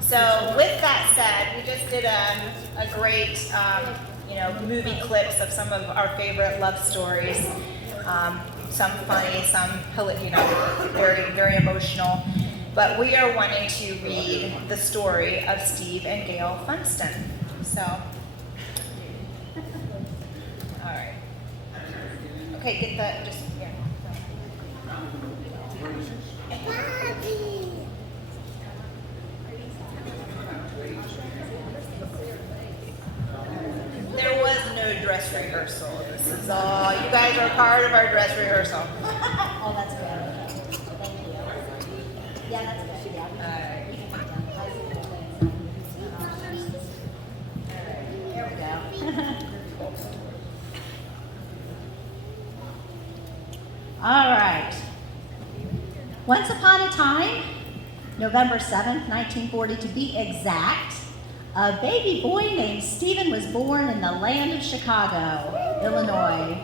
So with that said, we just did a great, movie clips of some of our favorite love stories. Some funny, some, very, very emotional. But we are wanting to read the story of Steve and Gail Funsten. So, all right. Okay, get that, just, yeah. There was no dress rehearsal. This is all, you guys are part of our dress rehearsal. Oh, that's good. Thank you. Yeah, that's good. Yeah. All right. Here we go. All right. Once upon a time, November 7th, 1940 to be exact, a baby boy named Stephen was born in the land of Chicago, Illinois.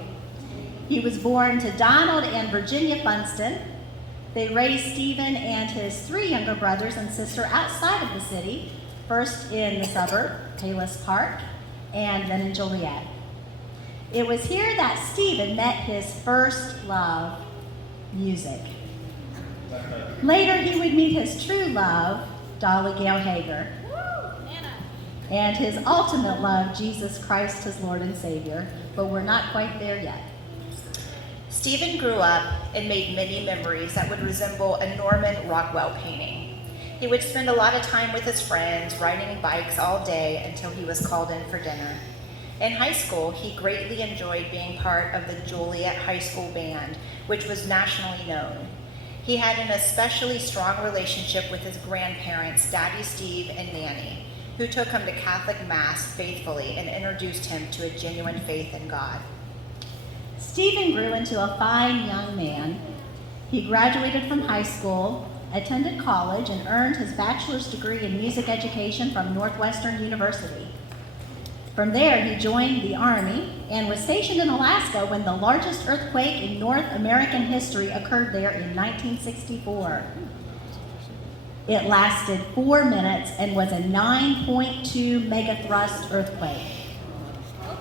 He was born to Donald and Virginia Funsten. They raised Stephen and his 3 younger brothers and sister outside of the city, first in the suburb, Palos Park, and then in Joliet. It was here that Stephen met his first love, music. Later, he would meet his true love, Dolly Gail Hager, and his ultimate love, Jesus Christ, his Lord and Savior, but we're not quite there yet. Stephen grew up and made many memories that would resemble a Norman Rockwell painting. He would spend a lot of time with his friends, riding bikes all day until he was called in for dinner. In high school, he greatly enjoyed being part of the Joliet High School band, which was nationally known. He had an especially strong relationship with his grandparents, Daddy Steve and Nanny, who took him to Catholic Mass faithfully and introduced him to a genuine faith in God. Stephen grew into a fine young man. He graduated from high school, attended college, and earned his bachelor's degree in music education from Northwestern University. From there, he joined the Army and was stationed in Alaska when the largest earthquake in North American history occurred there in 1964. It lasted 4 minutes and was a 9.2 megathrust earthquake.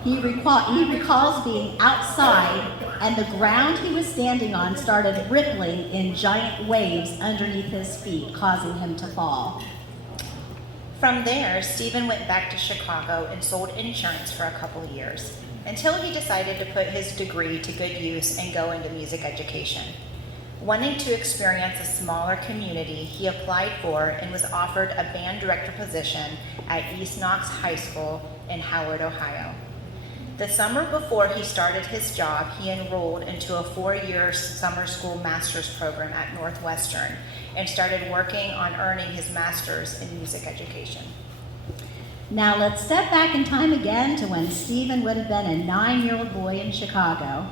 He recalls being outside and the ground he was standing on started rippling in giant waves underneath his feet, causing him to fall. From there, Stephen went back to Chicago and sold insurance for a couple of years, until he decided to put his degree to good use and go into music education. Wanting to experience a smaller community, he applied for and was offered a band director position at East Knox High School in Howard, Ohio. The summer before he started his job, he enrolled into a 4-year summer school master's program at Northwestern and started working on earning his master's in music education. Now let's step back in time again to when Stephen would have been a 9-year-old boy in Chicago.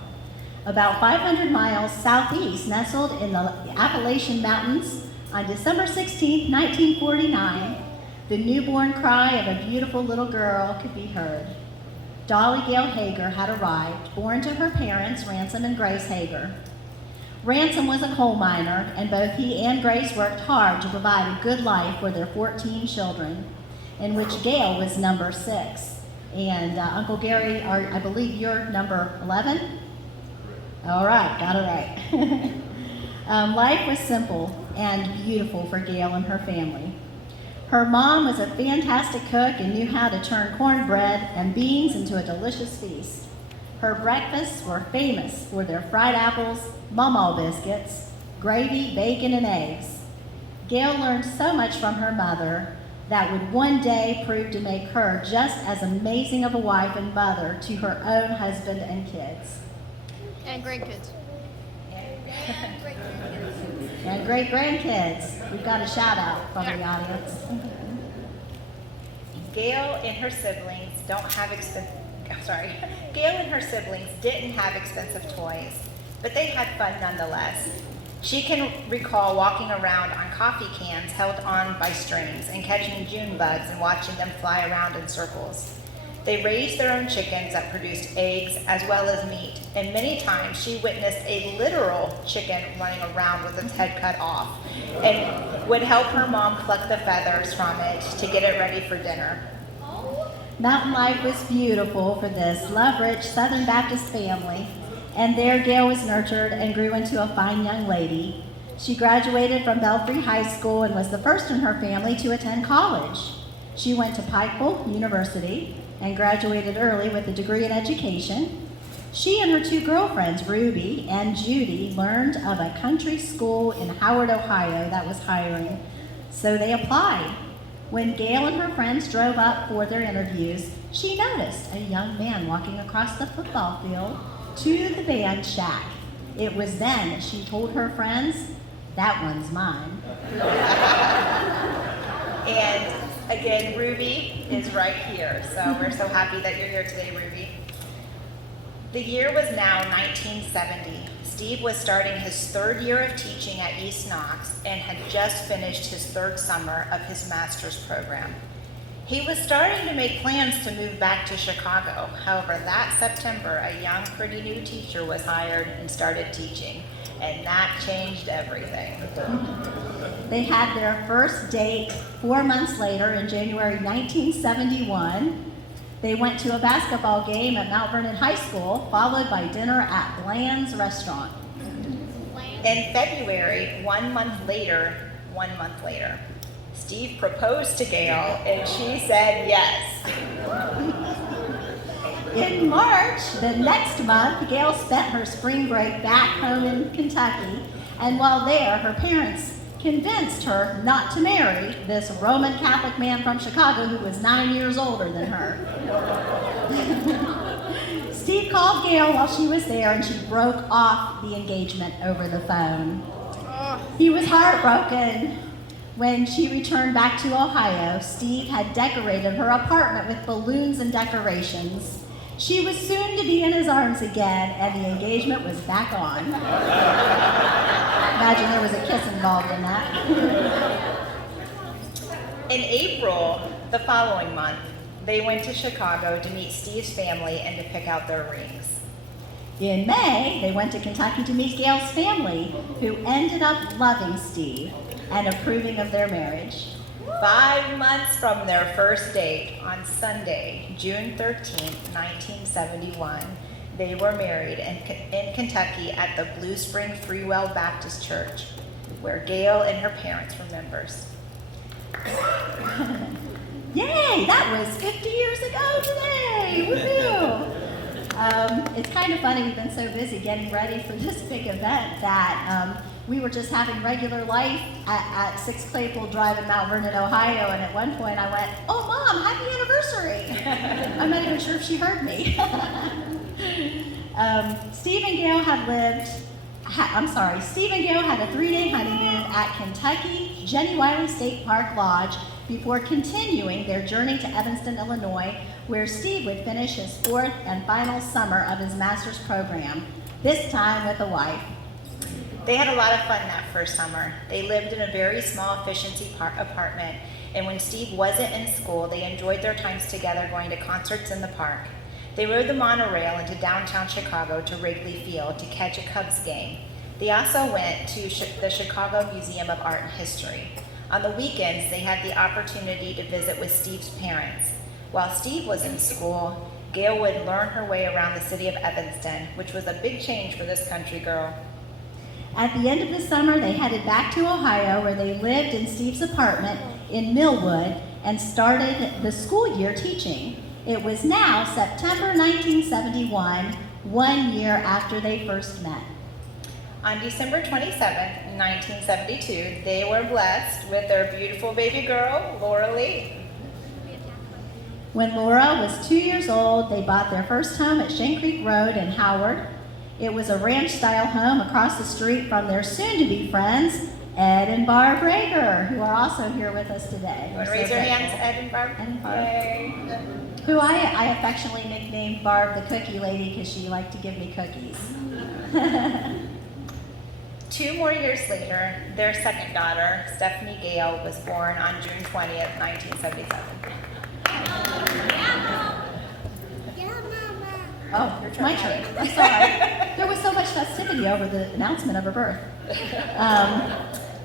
About 500 miles southeast, nestled in the Appalachian Mountains, on December 16, 1949, the newborn cry of a beautiful little girl could be heard. Dolly Gail Hager had arrived, born to her parents, Ransom and Grace Hager. Ransom was a coal miner, and both he and Grace worked hard to provide a good life for their 14 children, in which Gail was number 6. And Uncle Gary, I believe you're number 11? All right, got it right. Life was simple and beautiful for Gail and her family. Her mom was a fantastic cook and knew how to turn cornbread and beans into a delicious feast. Her breakfasts were famous for their fried apples, mama biscuits, gravy, bacon, and eggs. Gail learned so much from her mother that would one day prove to make her just as amazing of a wife and mother to her own husband and kids. And grandkids. And great-grandkids. We've got a shout-out from the audience. Gail and her siblings didn't have expensive toys, but they had fun nonetheless. She can recall walking around on coffee cans held on by strings and catching June bugs and watching them fly around in circles. They raised their own chickens that produced eggs as well as meat, and many times she witnessed a literal chicken running around with its head cut off and would help her mom pluck the feathers from it to get it ready for dinner. Mountain life was beautiful for this love-rich Southern Baptist family, and there Gail was nurtured and grew into a fine young lady. She graduated from Belfry High School and was the first in her family to attend college. She went to Pikeville University and graduated early with a degree in education. She and her two girlfriends, Ruby and Judy, learned of a country school in Howard, Ohio that was hiring, so they applied. When Gail and her friends drove up for their interviews, she noticed a young man walking across the football field to the band shack. It was then that she told her friends, "That one's mine." And again, Ruby is right here, so we're so happy that you're here today, Ruby. The year was now 1970. Steve was starting his third year of teaching at East Knox and had just finished his third summer of his master's program. He was starting to make plans to move back to Chicago. However, that September, a young, pretty new teacher was hired and started teaching, and that changed everything. They had their first date 4 months later in January 1971. They went to a basketball game at Mount Vernon High School, followed by dinner at Bland's Restaurant. In February, 1 month later, Steve proposed to Gail, and she said yes. In March, the next month, Gail spent her spring break back home in Kentucky, and while there, her parents convinced her not to marry this Roman Catholic man from Chicago who was 9 years older than her. Steve called Gail while she was there, and she broke off the engagement over the phone. He was heartbroken. When she returned back to Ohio, Steve had decorated her apartment with balloons and decorations. She was soon to be in his arms again, and the engagement was back on. Imagine there was a kiss involved in that. In April, the following month, they went to Chicago to meet Steve's family and to pick out their rings. In May, they went to Kentucky to meet Gail's family, who ended up loving Steve and approving of their marriage. 5 months from their first date, on Sunday, June 13, 1971, they were married in Kentucky at the Blue Spring Freewell Baptist Church, where Gail and her parents were members. Yay, that was 50 years ago today, woohoo! It's kind of funny, we've been so busy getting ready for this big event that we were just having regular life at 6 Claypool Drive in Mount Vernon, Ohio, and at one point I went, "Oh, Mom, happy anniversary!" I'm not even sure if she heard me. Steve and Gail had a 3-day honeymoon at Kentucky Jenny Wiley State Park Lodge before continuing their journey to Evanston, Illinois, where Steve would finish his 4th and final summer of his master's program, this time with a wife. They had a lot of fun that first summer. They lived in a very small efficiency apartment, and when Steve wasn't in school, they enjoyed their times together going to concerts in the park. They rode the monorail into downtown Chicago to Wrigley Field to catch a Cubs game. They also went to the Chicago Museum of Art and History. On the weekends, they had the opportunity to visit with Steve's parents. While Steve was in school, Gail would learn her way around the city of Evanston, which was a big change for this country girl. At the end of the summer, they headed back to Ohio, where they lived in Steve's apartment in Millwood and started the school year teaching. It was now September 1971, 1 year after they first met. On December 27, 1972, they were blessed with their beautiful baby girl, Laura Lee. When Laura was 2 years old, they bought their first home at Shane Creek Road in Howard. It was a ranch-style home across the street from their soon-to-be friends, Ed and Barb Rager, who are also here with us today. You want to raise your hands, Ed and Barb? Ed and Barb. Yay. Who I affectionately nicknamed Barb the Cookie Lady because she liked to give me cookies. 2 more years later, their second daughter, Stephenie Gail, was born on June 20th, 1977. Oh, Your it's turn, my turn. Maddie. I'm sorry. There was so much festivity over the announcement of her birth.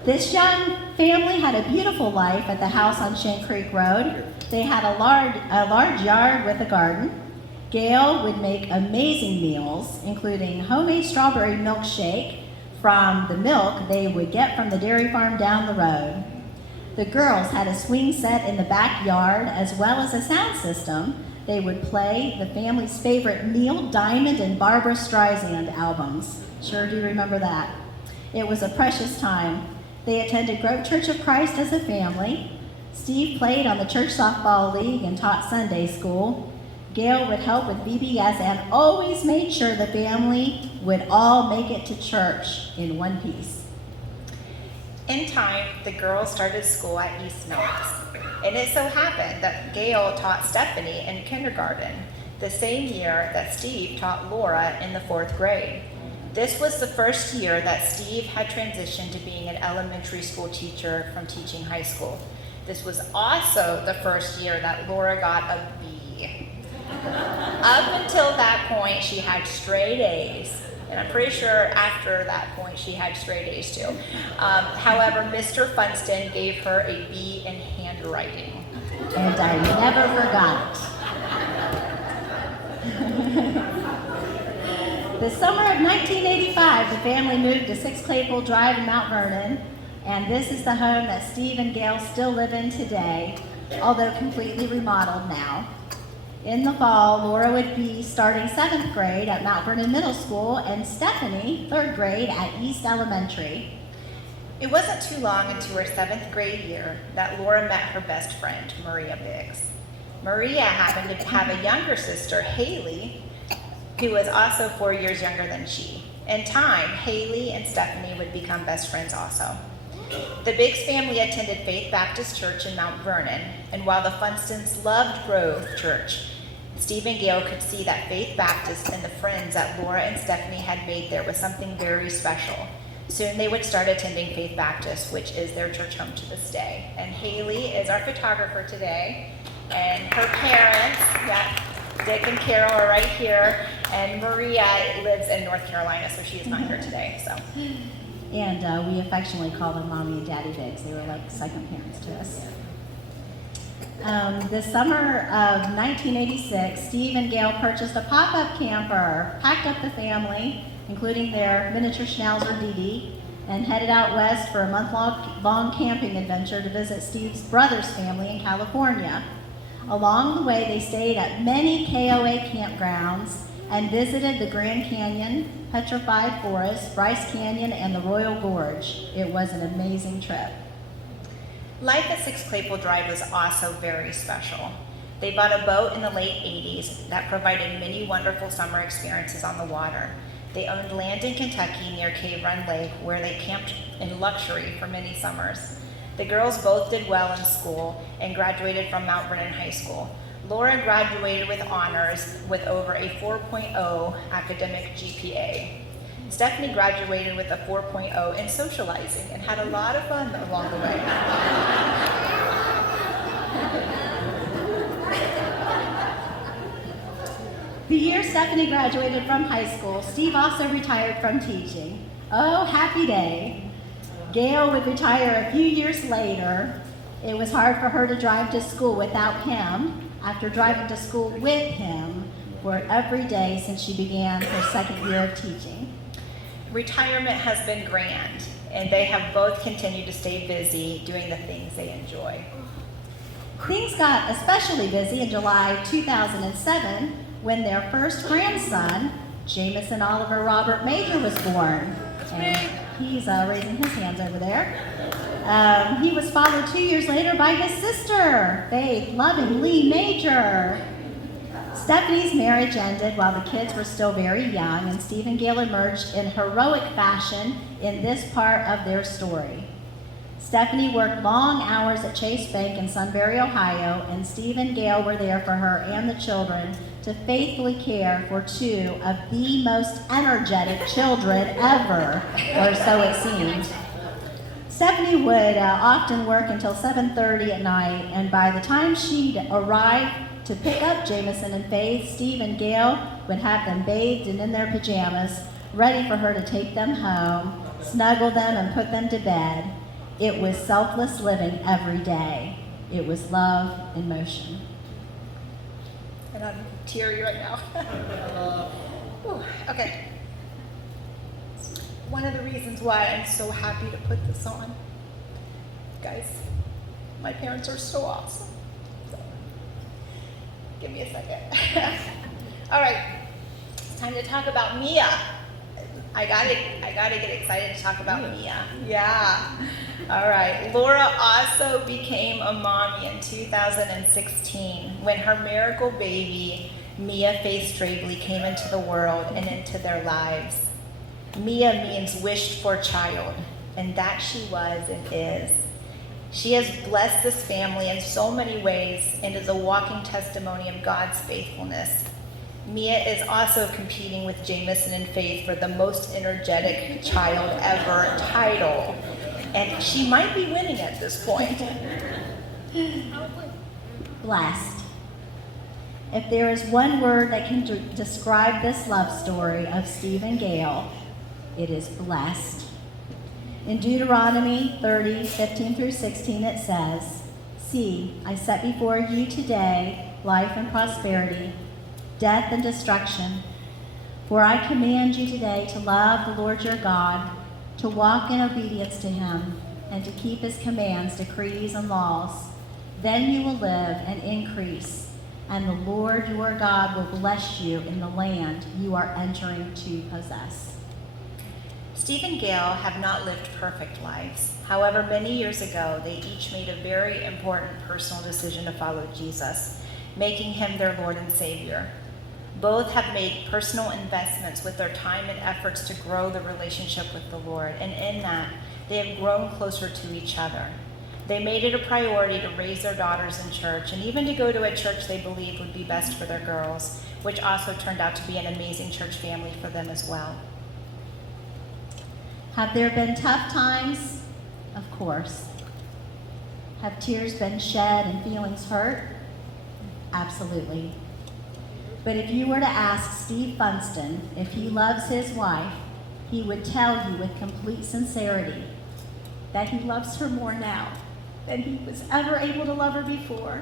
This young family had a beautiful life at the house on Shank Creek Road. They had a large yard with a garden. Gail would make amazing meals, including homemade strawberry milkshake from the milk they would get from the dairy farm down the road. The girls had a swing set in the backyard as well as a sound system. They would play the family's favorite Neil Diamond and Barbara Streisand albums. Sure do remember that. It was a precious time. They attended Grove Church of Christ as a family. Steve played on the church softball league and taught Sunday school. Gail would help with VBS and always made sure the family would all make it to church in one piece. In time, the girls started school at East Knox, and it so happened that Gail taught Stephenie in kindergarten, the same year that Steve taught Laura in the 4th grade. This was the first year that Steve had transitioned to being an elementary school teacher from teaching high school. This was also the first year that Laura got a B. Up until that point, she had straight A's. And I'm pretty sure after that point, she had straight A's too. However, Mr. Funsten gave her a B in handwriting. And I never forgot it. The summer of 1985, the family moved to 6 Claypool Drive in Mount Vernon, and this is the home that Steve and Gail still live in today, although completely remodeled now. In the fall, Laura would be starting 7th grade at Mount Vernon Middle School, and Stephenie, 3rd grade at East Elementary. It wasn't too long into her 7th grade year that Laura met her best friend, Maria Biggs. Maria happened to have a younger sister, Haley, who was also 4 years younger than she. In time, Haley and Stephenie would become best friends also. The Biggs family attended Faith Baptist Church in Mount Vernon, and while the Funstens loved Grove Church, Steve and Gail could see that Faith Baptist and the friends that Laura and Stephenie had made there was something very special. Soon they would start attending Faith Baptist, which is their church home to this day. And Haley is our photographer today, and her parents, Dick and Carol are right here, and Maria lives in North Carolina, so she is not here today. So. And we affectionately call them Mommy and Daddy Biggs. They were like second parents to us. The summer of 1986, Steve and Gail purchased a pop-up camper, packed up the family, including their miniature schnauzer Dee Dee, and headed out west for a month-long camping adventure to visit Steve's brother's family in California. Along the way, they stayed at many KOA campgrounds and visited the Grand Canyon, Petrified Forest, Bryce Canyon, and the Royal Gorge. It was an amazing trip. Life at 6 Claypool Drive was also very special. They bought a boat in the late 80s that provided many wonderful summer experiences on the water. They owned land in Kentucky near Cave Run Lake where they camped in luxury for many summers. The girls both did well in school and graduated from Mount Vernon High School. Laura graduated with honors with over a 4.0 academic GPA. Stephenie graduated with a 4.0 in socializing and had a lot of fun along the way. The year Stephenie graduated from high school, Steve also retired from teaching. Oh, happy day. Gail would retire a few years later. It was hard for her to drive to school without him, after driving to school with him for every day since she began her 2nd year of teaching. Retirement has been grand, and they have both continued to stay busy doing the things they enjoy. Things got especially busy in July 2007 when their first grandson, Jameson Oliver Robert Major, was born. And he's raising his hands over there. He was followed 2 years later by his sister, Faith Loving Lee Major. Stephenie's marriage ended while the kids were still very young, and Steve and Gail emerged in heroic fashion in this part of their story. Stephenie worked long hours at Chase Bank in Sunbury, Ohio, and Steve and Gail were there for her and the children to faithfully care for 2 of the most energetic children ever, or so it seemed. Stephenie would often work until 7:30 at night, and by the time she'd arrive To pick up Jameson and Faith, Steve and Gail would have them bathed and in their pajamas, ready for her to take them home, snuggle them, and put them to bed. It was selfless living every day. It was love in motion. And I'm teary right now. Whew, okay. One of the reasons why I'm so happy to put this on, guys, my parents are so awesome. So, give me a second. All right, it's time to talk about Mia. I gotta get excited to talk about Mia. Yeah. All right. Laura also became a mommy in 2016 when her miracle baby, Mia Faith Strabely, came into the world and into their lives. Mia means wished for child, and that she was and is. She has blessed this family in so many ways and is a walking testimony of God's faithfulness. Mia is also competing with Jameson and Faith for the most energetic child ever title, and she might be winning at this point. Blessed. If there is one word that can describe this love story of Steve and Gail, it is blessed. In Deuteronomy 30:15-16, it says, "See, I set before you today life and prosperity, death and destruction. For I command you today to love the Lord your God, to walk in obedience to him, and to keep his commands, decrees, and laws. Then you will live and increase, and the Lord your God will bless you in the land you are entering to possess." Steve and Gail have not lived perfect lives. However, many years ago, they each made a very important personal decision to follow Jesus, making him their Lord and Savior. Both have made personal investments with their time and efforts to grow the relationship with the Lord, and in that, they have grown closer to each other. They made it a priority to raise their daughters in church, and even to go to a church they believed would be best for their girls, which also turned out to be an amazing church family for them as well. Have there been tough times? Of course. Have tears been shed and feelings hurt? Absolutely. But if you were to ask Steve Funsten if he loves his wife, he would tell you with complete sincerity that he loves her more now than he was ever able to love her before.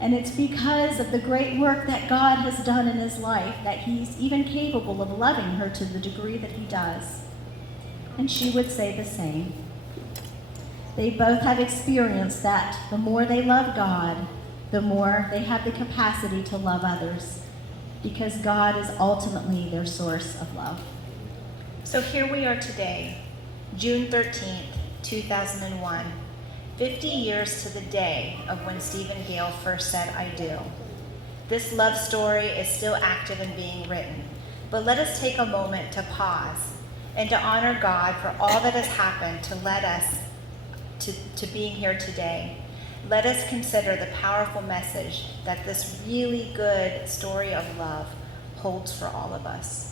And it's because of the great work that God has done in his life that he's even capable of loving her to the degree that he does. And she would say the same. They both have experienced that the more they love God, the more they have the capacity to love others, because God is ultimately their source of love. So here we are today, June 13th, 2001, 50 years to the day of when Steve and Gail first said, "I do." This love story is still active and being written, but let us take a moment to pause and to honor God for all that has happened to lead us to being here today. Let us consider the powerful message that this really good story of love holds for all of us.